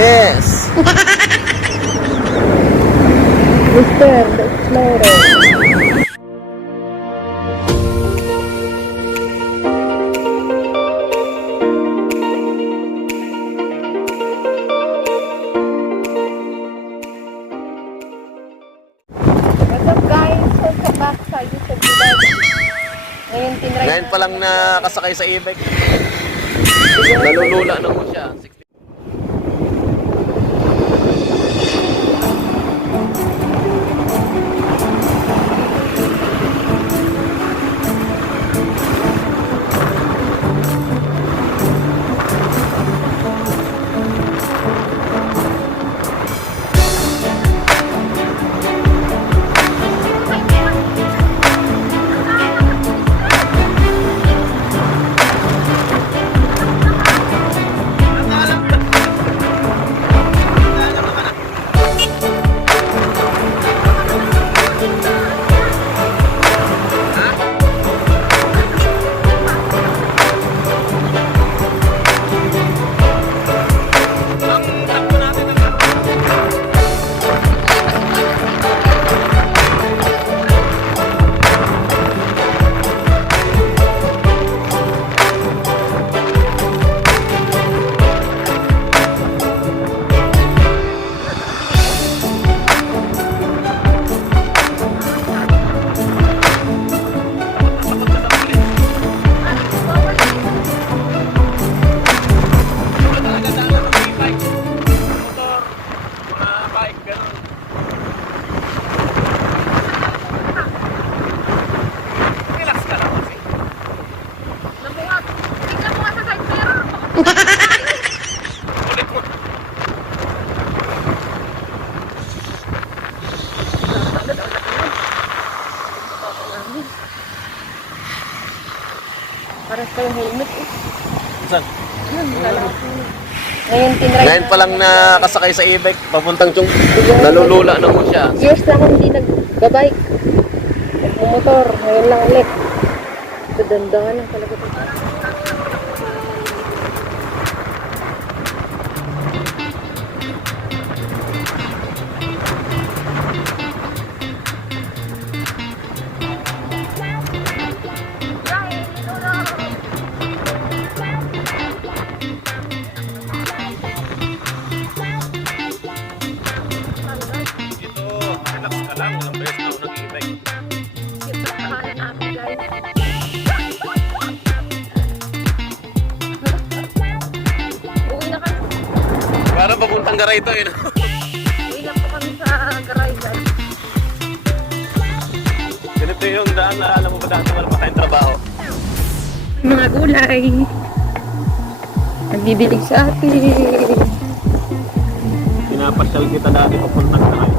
Yes! Mr. the Explorer. Ngayon pa lang nakasakay sa e-bike. Nalulula na mo siya. Saan? Ngayon tinry Ngayon pa lang nakasakay sa e-bike. Papuntang Chung. Nalulula na mo siya. Years na akong hindi nagbabike. Nagmumotor. Ngayon lang ulit. Ito dandahan lang talaga. Papuntang garay eh. na po kami sa garay guys. Ganito yung daan na alam mo ba dati wala pa tayong trabaho. Mga gulay. Nagbibilig sa atin. Pinapasyal kita dati papuntang garay.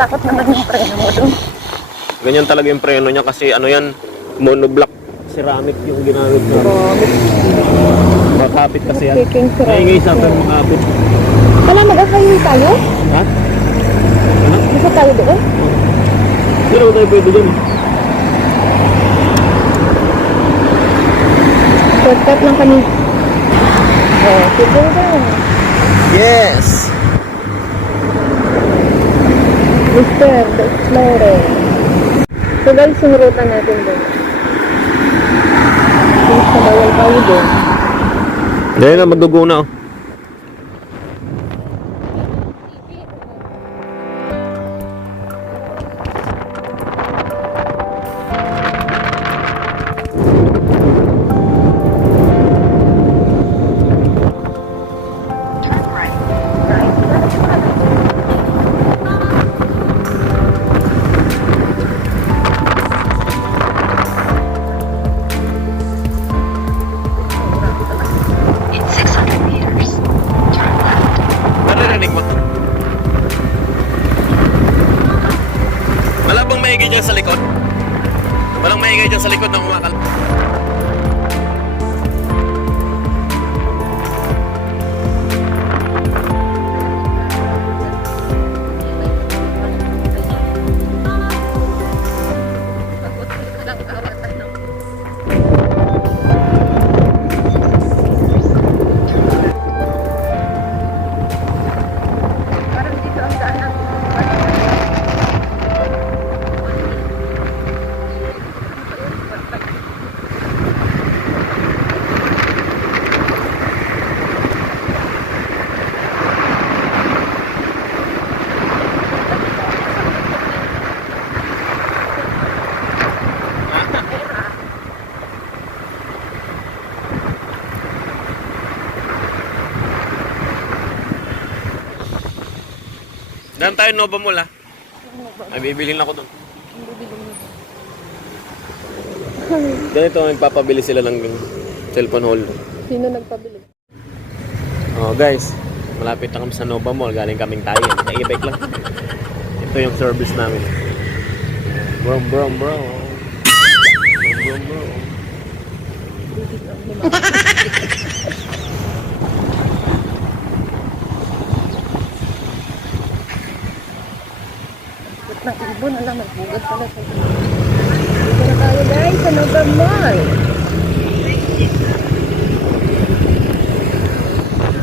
Nakakatakot naman yung preno mo doon. Ganyan talaga yung preno niya kasi ano yan, monoblock ceramic yung ginamit na. Grabe. Makapit kasi yan. Speaking ceramic. Maingay sa akin makapit. Wala, mag-akayoy tayo? Ha? Ano? Gusto tayo doon? Hindi naman tayo pwede dun. Shortcut lang kami. Oh, sige lang. Yes! Mr. the Explorer. So guys, yung ruta natin doon. Na bawal tayo doon. Dahil na magdugo na oh. Daan tayo Nova Mall ah. Ay, bibilin ako doon. Ganito, nagpapabili sila ng cellphone holder. Sino nagpabili? Oh, guys, malapit na kami sa Nova Mall. Galing kaming tayo. Sa e-bike lang. Ito yung service namin. Bro, bro, bro. Bro, bro, bro. Ng ibon? Alam, nagbugat pala sa Dito na tayo guys sa Nova Mall.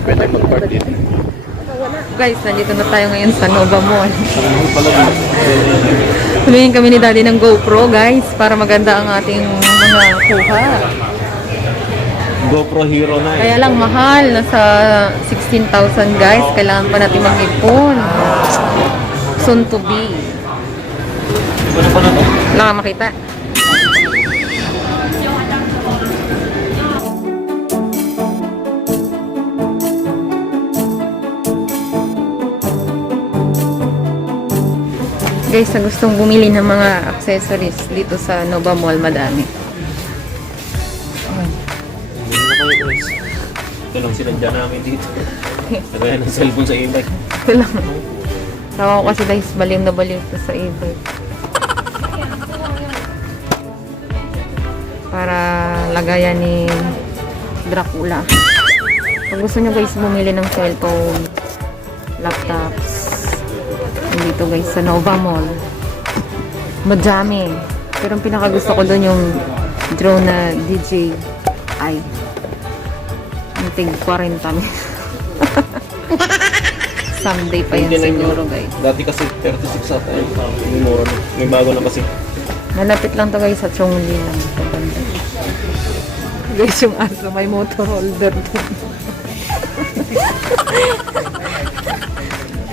Pwede mag-park dito. Guys, nandito na tayo ngayon sa Nova Mall. Tuloyin kami ni Daddy ng GoPro guys para maganda ang ating mga kuha. GoPro Hero na eh. Kaya lang mahal, nasa 16,000 guys. Kailangan pa natin mag-ipon. Soon to be. Ano pa na to? Wala makita. Guys, sa gustong bumili ng mga accessories dito sa Nova Mall, madami. Na. Ito lang sinadya namin dito. Lagayan ng cellphone sa e-bike. Ito lang. Tawa ko kasi guys, baliw na baliw ito sa e-bike. Para lagayan ni Dracula. Pag gusto nyo guys bumili ng cellphone, laptops, dito guys sa Nova Mall. Madami. Pero ang pinaka gusto ko doon yung drone na DJI. Yung tig 40 mil. Someday pa yan siguro guys. Dati kasi 36 ata more. May bago na kasi. Malapit lang to guys sa Chongli lang. Guys, yung aso may motor holder doon.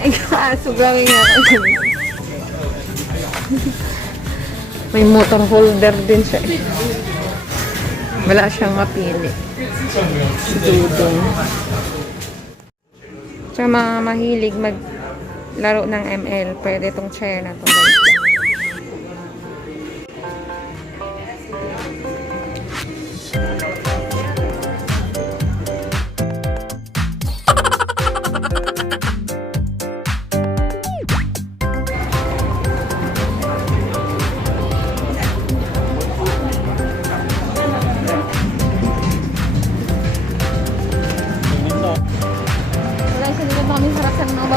Ay, aso gawin nga. may motor holder din siya. Wala siyang mapili. Dudong. Sa mga mahilig maglaro ng ML, pwede tong chair na to guys.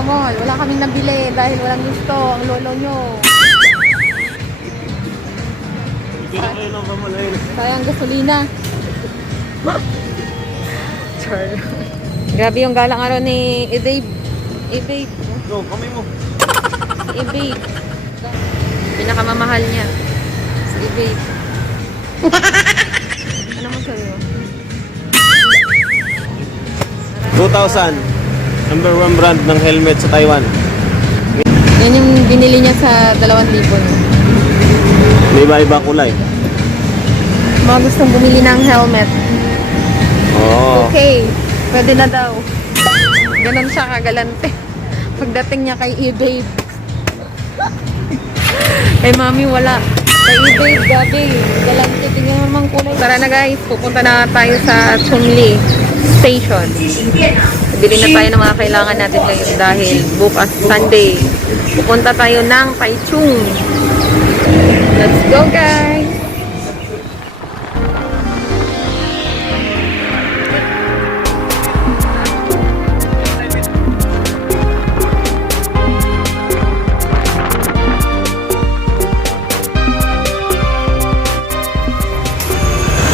Mall. Wala kaming nabili dahil walang gusto ang lolo nyo. Nova Mall ayun. Sayang gasolina. Char. Grabe yung galang araw ni Ebabe. Ebabe. No, kamay mo. Si Ebabe. Pinakamamahal niya. Si Ebabe. ano mo sa'yo? 2,000. Number one brand ng helmet sa Taiwan. Yan yung binili niya sa 2,000 niya. May iba-ibang kulay. Mga gustong bumili ng helmet. Oo. Okay, pwede na daw. Ganon siya kagalante. Pagdating niya kay eBay. kay mami wala. Kay eBay, gabi. Galante. Tingnan naman kulay. Tara na guys, pupunta na tayo sa Chumli Station. Bili na tayo ng mga kailangan natin ngayon dahil bukas Sunday. Pupunta tayo ng Taichung. Let's go guys!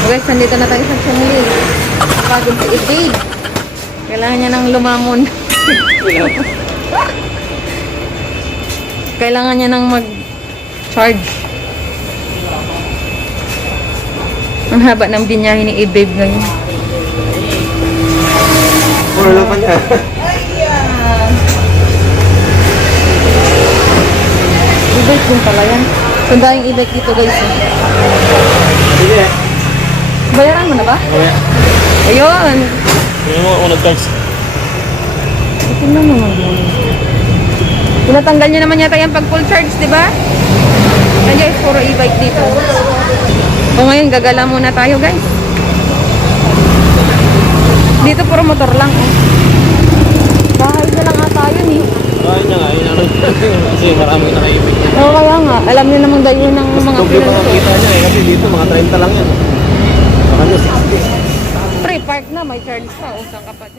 Guys, nandito na tayo sa Chumli. Pagod si Ibig. Kailangan niya ng lumamon. Kailangan niya ng mag-charge. Ang haba ng binyahe ni Ibig ngayon. Puro lang pa niya. Din pala yan. Sunda yung Ibig dito guys. eh. Sige. Bayaran mo na ba? Okay. Ayun. Hindi mo ako nag-charge. Tingnan mo naman. Tinatanggal nyo naman yata yan pag full charge, di ba? Yan guys, puro e-bike dito. So ngayon, gagala muna tayo guys. Dito puro motor lang. Oh. Bahay na lang ata yun eh. Ayun na nga, yun ano. Kasi marami nakaibig niya. Oo, kaya nga. Alam niyo namang dayo ng mga Doble pa Pilipino. makita niya eh. Kasi dito mga 30 lang yan. Sa kanya 60. May charge pa. O, saan ka pa dyan?